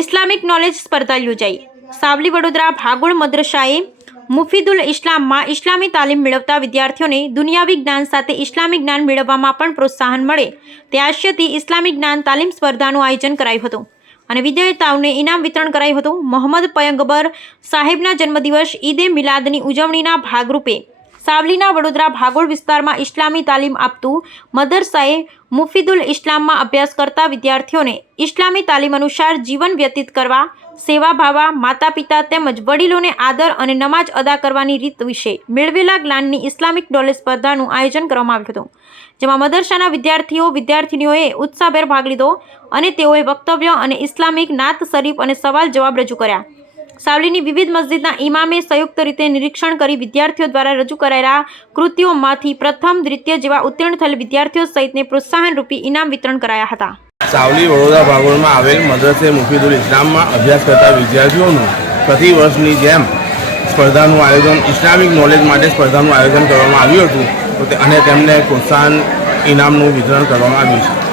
Islamic knowledge સ્પર્ધા યોજાઈ. સાવલી વડોદરા ભાગોળ મદ્રસાએ મુફીદુલ ઇસ્લામમાં ઇસ્લામી તાલીમ મેળવતા વિદ્યાર્થીઓને દુનિયાવી જ્ઞાન સાથે ઇસ્લામી જ્ઞાન મેળવવામાં પણ પ્રોત્સાહન મળે. તે આશયથી ઇસ્લામી જ્ઞાન તાલીમ સ્પર્ધાનું આયોજન કરાયું હતું અને વિજેતાઓને ઇનામ વિતરણ કરાયું હતું. મોહમ્મદ પયંગબર સાહેબના જન્મદિવસ ઈદે મિલાદની ઉજવણીના ભાગરૂપે સાવલીના વડોદરા ભાગોળ વિસ્તારમાં ઇસ્લામી તાલીમ આપતું મદરસાએ મુફીદુલ ઇસ્લામમાં અભ્યાસ કરતા વિદ્યાર્થીઓને ઇસ્લામી તાલીમ અનુસાર જીવન વ્યતીત કરવા, સેવા ભાવા માતા પિતા તેમજ વડીલોને આદર અને નમાજ અદા કરવાની રીત વિશે મેળવેલા જ્ઞાનની ઇસ્લામિક નોલેજ સ્પર્ધાનું આયોજન કરવામાં આવ્યું હતું. જેમાં મદરસાના વિદ્યાર્થીઓ, વિદ્યાર્થીનીઓએ ઉત્સાહભેર ભાગ લીધો અને તેઓએ વક્તવ્ય અને ઇસ્લામિક નાત શરીફ અને સવાલ જવાબ રજૂ કર્યા. સાવલીની વિવિધ મસ્જિદના ઇમામે સંયુક્ત રીતે નિરીક્ષણ કરી વિદ્યાર્થીઓ દ્વારા રજૂ કરાયેલા કૃતિઓમાંથી પ્રથમ દ્વિતીય જેવા ઉત્તીર્ણ થયેલ વિદ્યાર્થીઓ સહિતને પ્રોત્સાહન રૂપી ઇનામ વિતરણ કરાયા હતા. સાવલી વડોદરા ભાગોળમાં આવેલ મદ્રસે મુફીદુલ ઇસ્લામમાં અભ્યાસ કરતા વિદ્યાર્થીઓનું પ્રતિ વર્ષની જેમ સ્પર્ધાનું આયોજન, ઇસ્લામિક નોલેજ માટે સ્પર્ધાનું આયોજન કરવામાં આવ્યું હતું. અને તેમને પ્રોત્સાહન, ઇનામનું વિતરણ કરવામાં આવ્યું છે.